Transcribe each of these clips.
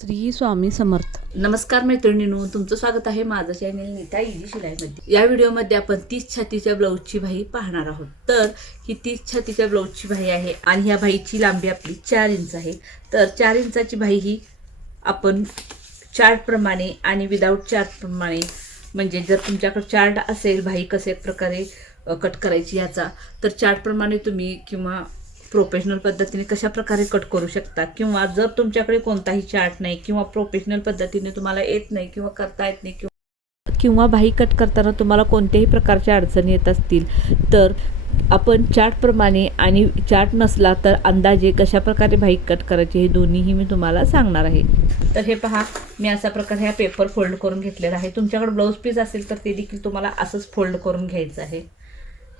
श्री स्वामी समर्थ. नमस्कार मैत्रिणीनो तुमचं स्वागत आहे माझं चॅनेल नीता इजी शिलाईमध्ये. या व्हिडिओमध्ये आपण तीस छातीच्या ब्लाऊजची भाई पाहणार आहोत. तर ही तीस छातीच्या ब्लाऊजची भाई आहे आणि ह्या भाईची लांबी आपली चार इंच आहे. तर चार इंचाची भाई ही आपण चार्टप्रमाणे आणि विदाऊट चार्टप्रमाणे म्हणजे जर तुमच्याकडे चार्ट असेल भाई कसे प्रकारे कट करायची याचा तर चार्टप्रमाणे तुम्ही किंवा प्रोफेशनल पद्धतीने कशा प्रकारे कट करू शकता? किंवा जर तुमच्याकडे कोणताही चार्ट नाही किंवा प्रोफेशनल पद्धतीने तुम्हाला येत नाही किंवा करता येत नाही किंवा किंवा बाही कट करताना तुम्हाला कोणत्याही प्रकारच्या अडचणी येत असतील तर आपण चार्टप्रमाणे आणि चार्ट नसला तर अंदाजे कशा प्रकारे कट करायचे हे दोन्हीही मी तुम्हाला सांगणार आहे. तर हे पहा मी अशा प्रकारे हा पेपर फोल्ड करून घेतलेला आहे. तुमच्याकडे ब्लाऊज पीस असेल तर ते देखील तुम्हाला असंच फोल्ड करून घ्यायचं आहे.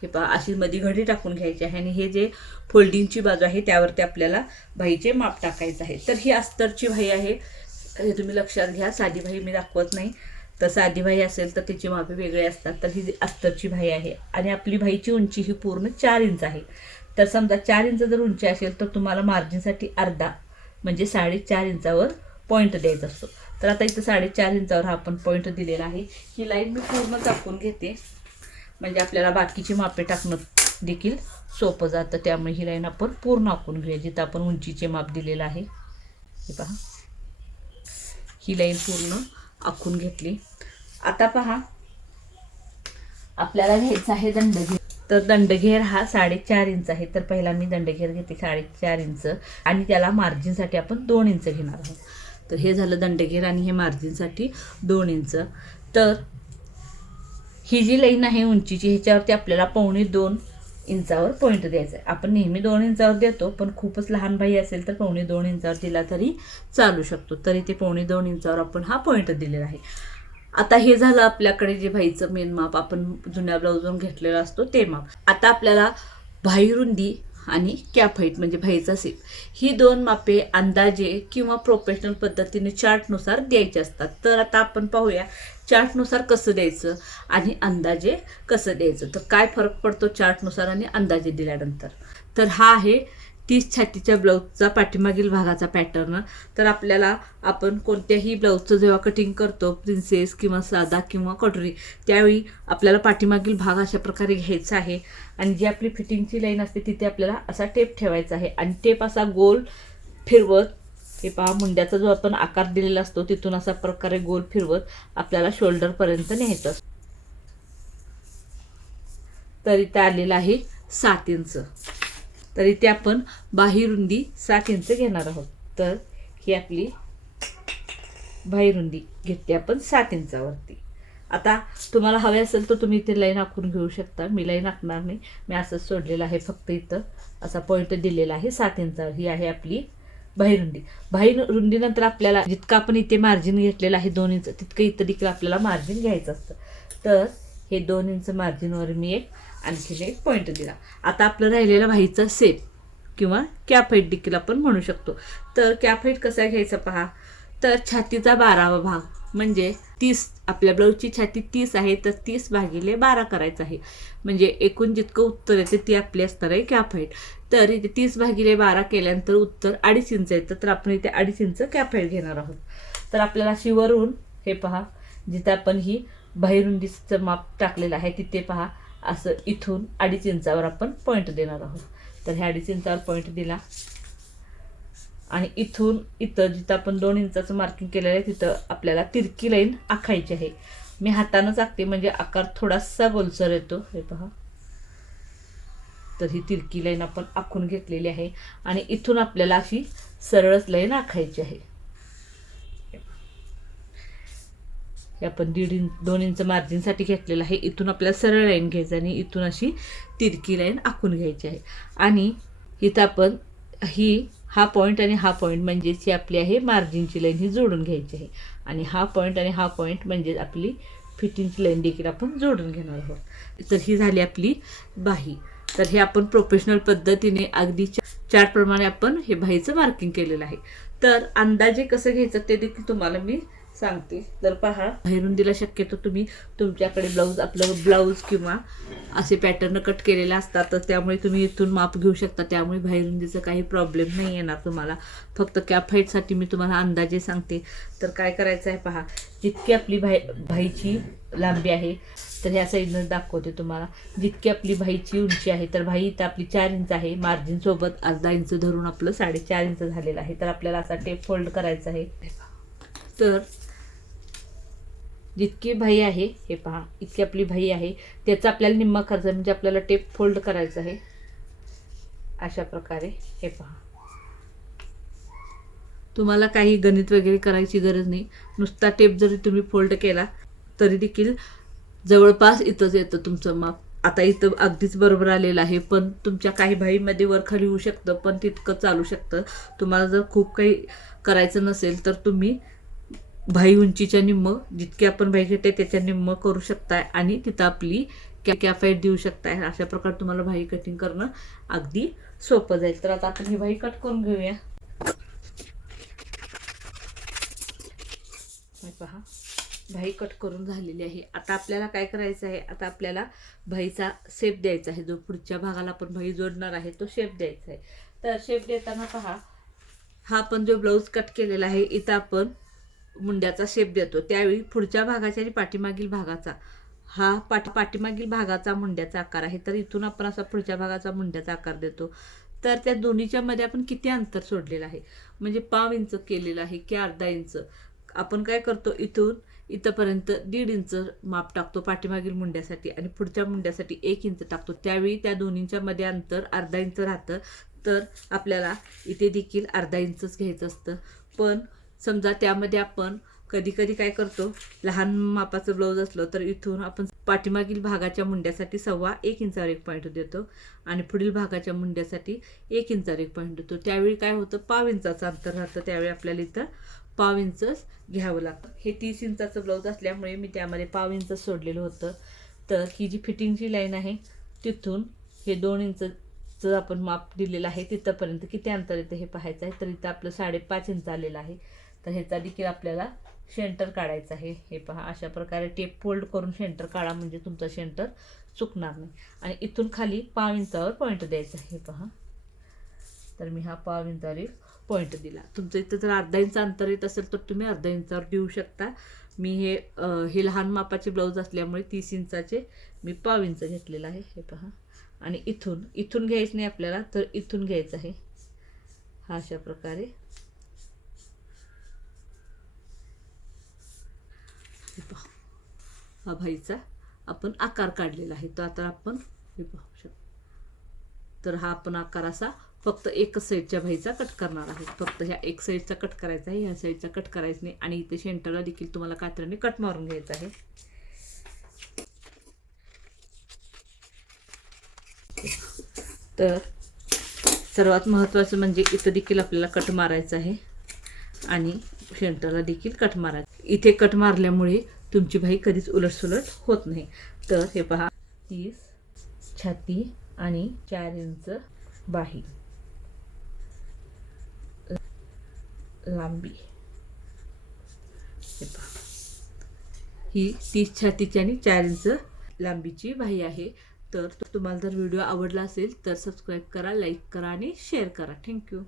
हे पहा अशी मध्ये घडी टाकून घ्यायची आहे आणि हे जे फोल्डिंगची बाजू आहे त्यावरती आपल्याला भाईचे माप टाकायचं आहे. तर ही अस्तरची भाई आहे. हे तुम्ही लक्षात घ्या. साधी भाई मी दाखवत नाही. तर साधी भाई असेल तर त्याची मापे वेगळे असतात. तर ही अस्तरची भाई आहे. आणि आपली भाईची उंची ही पूर्ण चार इंच आहे. तर समजा चार इंच जर उंची असेल तर तुम्हाला मार्जिनसाठी अर्धा म्हणजे साडेचार इंचावर पॉईंट द्यायचा असतो. तर आता इथं साडेचार इंचावर हा आपण पॉईंट दिलेला आहे. ही लाईन मी पूर्ण दाखवून घेते. म्हणजे आपल्याला बाकीची मापे टाकणं देखील सोपं जातं. त्यामुळे ही लाईन आपण पूर्ण आखून घेऊया जिथं आपण उंचीचे माप दिलेलं आहे. हे पहा. ही लाईन पूर्ण आखून घेतली. आता पहा. आपल्याला घ्यायचा आहे दंडघेर. तर दंडघेर हा साडेचार इंच आहे. तर पहिला मी दंडघेर घेते साडेचार इंच. आणि त्याला मार्जिनसाठी आपण दोन इंच घेणार आहोत. तर हे झालं दंडघेर आणि हे मार्जिनसाठी दोन इंच. तर ही जी लाईन आहे उंचीची ह्याच्यावरती आपल्याला पावणे दोन इंचावर पॉईंट द्यायचा आहे. आपण नेहमी दोन इंचावर देतो पण खूपच लहान बाई असेल तर पावणे दोन इंचावर दिला तरी चालू शकतो. तरी ते पावणे दोन इंचावर आपण हा पॉईंट दिलेला आहे. आता हे झालं आपल्याकडे जे भाईचं मेन माप आपण जुन्या ब्लाऊजवरून घेतलेला असतो ते माप आता आपल्याला भाई रुंदी आणि कॅफाईट म्हणजे भाईचा सेप ही दोन मापे अंदाजे किंवा प्रोफेशनल पद्धतीने चार्टनुसार द्यायचे असतात. तर आता आपण पाहूया चार्टनुसार कसं द्यायचं आणि अंदाजे कसं द्यायचं. तर काय फरक पडतो चार्टनुसार आणि अंदाजे दिल्यानंतर? तर हा आहे तीस छातीच्या ब्लाऊजचा पाठीमागील भागाचा पॅटर्न तर आपल्याला आपण कोणत्याही ब्लाऊजचं जेव्हा कटिंग करतो प्रिन्सेस किंवा साधा किंवा कटोरी त्यावेळी आपल्याला पाठीमागील भाग अशा प्रकारे घ्यायचा आहे. आणि जी आपली फिटिंगची लाईन असते तिथे आपल्याला असा टेप ठेवायचा आहे. आणि टेप असा गोल फिरवत हे पहा मुंड्याचा जो आपण आकार दिलेला असतो तिथून असा प्रकारे गोल फिरवत आपल्याला शोल्डरपर्यंत न्यायचं असतो. तर इथे आलेलं आहे सात इंच. तर इथे आपण बाहीरुंदी सात इंच घेणार आहोत. तर ही आपली बाही घेते घेतली आपण सात इंचावरती आता तुम्हाला हवे असेल तर तुम्ही इथे लाईन आखून घेऊ शकता. मी लाईन आखणार नाही. मी असंच सोडलेलं आहे फक्त इथं. असा पॉईंट दिलेला आहे सात इंचावर ही आहे आपली बाही बाहेर रुंदीनंतर आपल्याला जितकं आपण इथे मार्जिन घेतलेलं आहे दोन इंच तितकं इथं देखील आपल्याला मार्जिन घ्यायचं असतं. तर हे दोन इंच मार्जिनवर मी एक आणखीन एक पॉईंट दिला. आता आपलं राहिलेला व्हायचा सेप किंवा कॅप हाईट देखील आपण म्हणू शकतो. तर कॅप हाईट कसा घ्यायचा पहा? तर छातीचा बारावा भाग म्हणजे तीस आपल्या ब्लाऊजची छाती तीस आहे तर तीस भागिले बारा करायचं आहे. म्हणजे एकूण जितकं उत्तर येते ती आपली असणार आहे कॅप हाईट तर इथे तीस भागिले बारा केल्यानंतर उत्तर अडीच इंच येतं तर आपण इथे अडीच इंच कॅप हाईट घेणार आहोत. तर आपल्याला अशी वरून हे पहा जिथं आपण ही बाहेरुंदीचं माप टाकलेलं आहे तिथे पहा असं इथून अडीच इंचावर आपण पॉईंट देणार आहोत. तर ह्या अडीच इंचावर पॉईंट दिला. आणि इथून इथं जिथं आपण दोन इंचाचं मार्किंग केलेलं आहे तिथं आपल्याला तिरकी लाईन आखायची आहे. मी हातानंच आखते म्हणजे आकार थोडासा गोलसर येतो. हे पहा. तर ही तिरकी लाईन आपण आखून घेतलेली आहे. आणि इथून आपल्याला अशी सरळच लाईन आखायची आहे. हे आपण दीड इंच दोन इंच मार्जिनसाठी घेतलेलं आहे. इथून आपल्याला सरळ लाईन घ्यायचं आणि इथून अशी तिरकी लाईन आखून घ्यायची आहे. आणि इथं आपण ही हा पॉईंट आणि हा पॉईंट म्हणजेच ही आपली आहे मार्जिनची लाईन ही जोडून घ्यायची आहे. आणि हा पॉईंट आणि हा पॉईंट म्हणजेच आपली फिटिंगची लाईन देखील आपण जोडून घेणार आहोत. तर ही झाली आपली बाही. तर हे आपण प्रोफेशनल पद्धतीने अगदी चार्टप्रमाणे आपण हे बाहीचं मार्किंग केलेलं आहे. तर अंदाजे कसं घ्यायचं ते देखील तुम्हाला मी सांगते. तर पहा बाहेरुंदीला शक्यतो तुम्ही तुमच्याकडे ब्लाऊज आपलं ब्लाऊज किंवा असे पॅटर्न कट केलेले असतात तर त्यामुळे तुम्ही इथून माप घेऊ शकता. त्यामुळे बाहेरुंदीचा काही प्रॉब्लेम नाही येणार तुम्हाला. फक्त कॅप हाईटसाठी मी तुम्हाला अंदाजे सांगते. तर काय करायचं आहे पहा जितकी आपली भाई भाईची लांबी आहे तर ह्या साईडनं दाखवते तुम्हाला. जितकी आपली भाईची उंची आहे तर भाई इथं आपली चार इंच आहे. मार्जिनसोबत अर्धा इंच धरून आपलं साडेचार इंच झालेलं आहे. तर आपल्याला असा टेप फोल्ड करायचा आहे. तर जितकी भाई आहे हे पहा इतकी आपली भाई आहे त्याचा आपल्याला निम्मा खर्च म्हणजे आपल्याला टेप फोल्ड करायचा आहे. अशा प्रकारे हे पहा. तुम्हाला काही गणित वगैरे करायची गरज नाही. नुसता टेप जरी तुम्ही फोल्ड केला तरी देखील जवळपास इथंच येतं तुमचं माप. आता इथं अगदीच बरोबर आलेलं आहे पण तुमच्या काही भाईमध्ये वर खाली होऊ शकतं पण तितकं चालू शकतं. तुम्हाला जर खूप काही करायचं नसेल तर तुम्ही भाई उंचीच्या निम्म जितके आपण भाई घेते त्याच्या निम्म करू शकताय आणि तिथं आपली कॅ कॅफाईट देऊ शकताय. अशा प्रकारे तुम्हाला भाई कटिंग करणं अगदी सोपं जाईल. तर आता आपण ही भाई कट करून घेऊया. पहा भाई कट करून झालेली आहे. आता आपल्याला काय करायचं आहे? आता आपल्याला भाईचा शेप द्यायचा आहे. जो पुढच्या भागाला आपण भाई जोडणार आहे तो शेप द्यायचा आहे. तर शेप देताना पहा हा आपण जो ब्लाऊज कट केलेला आहे इथं आपण मुंड्याचा शेप देतो. त्यावेळी पुढच्या भागाच्या आणि पाठीमागील भागाचा हा पाठी पाठीमागील भागाचा मुंड्याचा आकार आहे. तर इथून आपण असा पुढच्या भागाचा मुंड्याचा आकार देतो. तर त्या दोन्हीच्या मध्ये आपण किती अंतर सोडलेलं आहे? म्हणजे पाव इंच केलेलं आहे की अर्धा इंच? आपण काय करतो? इथून इथंपर्यंत दीड इंच माप टाकतो पाठीमागील मुंड्यासाठी आणि पुढच्या मुंड्यासाठी एक इंच टाकतो. त्यावेळी त्या दोन्हींच्या मध्ये अंतर अर्धा इंच राहतं. तर आपल्याला इथे देखील अर्धा इंचच घ्यायचं असतं. पण समजा त्यामध्ये आपण कधी कधी काय करतो लहान मापाचं ब्लाऊज असलं तर इथून आपण पाठीमागील भागाच्या मुंड्यासाठी सव्वा एक इंचावर एक पॉईंट देतो आणि पुढील भागाच्या मुंड्यासाठी एक इंचावर एक पॉईंट देतो. त्यावेळी काय होतं पाव इंचाचं अंतर राहतं. त्यावेळी आपल्याला इथं पाव इंचच घ्यावं लागतं. हे तीस इंचाचं ब्लाऊज असल्यामुळे मी त्यामध्ये पाव इंच सोडलेलं होतं. तर ही जी फिटिंगची लाईन आहे तिथून हे दोन इंचचं आपण माप दिलेलं आहे तिथंपर्यंत किती अंतर येतं हे पाहायचं आहे तर इथं आपलं साडेपाच इंच आलेलं आहे. तर ह्याचा देखील आपल्याला शेंटर काढायचं आहे. हे पहा अशा प्रकारे टेप फोल्ड करून शेंटर काढा म्हणजे तुमचा शेंटर चुकणार नाही. आणि इथून खाली पाव इंचावर पॉईंट द्यायचा आहे हे पहा. तर मी हा पाव इंचावर पॉईंट दिला. तुमचं इथं जर अर्धा इंच अंतर येत असेल तर तुम्ही अर्धा इंचावर देऊ शकता. मी हे हे लहान मापाचे ब्लाऊज असल्यामुळे तीस इंचाचे मी पाव इंच घेतलेलं आहे हे पहा. आणि इथून इथून घ्यायचं नाही आपल्याला तर इथून घ्यायचं आहे. हा अशा प्रकारे हे पहा हा भाईचा आपण आकार काढलेला आहे. तो आता आपण हे पाहू शकतो. तर हा आपण आकार असा फक्त एक साईडच्या भाईचा कट करणार आहे. फक्त ह्या एक साईडचा कट करायचा आहे ह्या साईडचा कट करायचा नाही आणि इथे सेंटरला देखील तुम्हाला कात्र्याने कट मारून घ्यायचा आहे. तर सर्वात महत्त्वाचं म्हणजे इथं देखील आपल्याला कट मारायचं आहे आणि सेंटरला देखील कट मारायचं इथे कट मारल्यामुळे तुमची भाई कधीच उलटसुलट होत नाही. तर हे पहा. तीस छाती आणि चार इंच बाही. लांबी. हे पहा. ही तीस छातीची आणि चार इंच लांबीची बाही आहे. तर तुम्हाला जर व्हिडिओ आवडला असेल तर सबस्क्राईब करा लाईक करा आणि शेअर करा. थँक्यू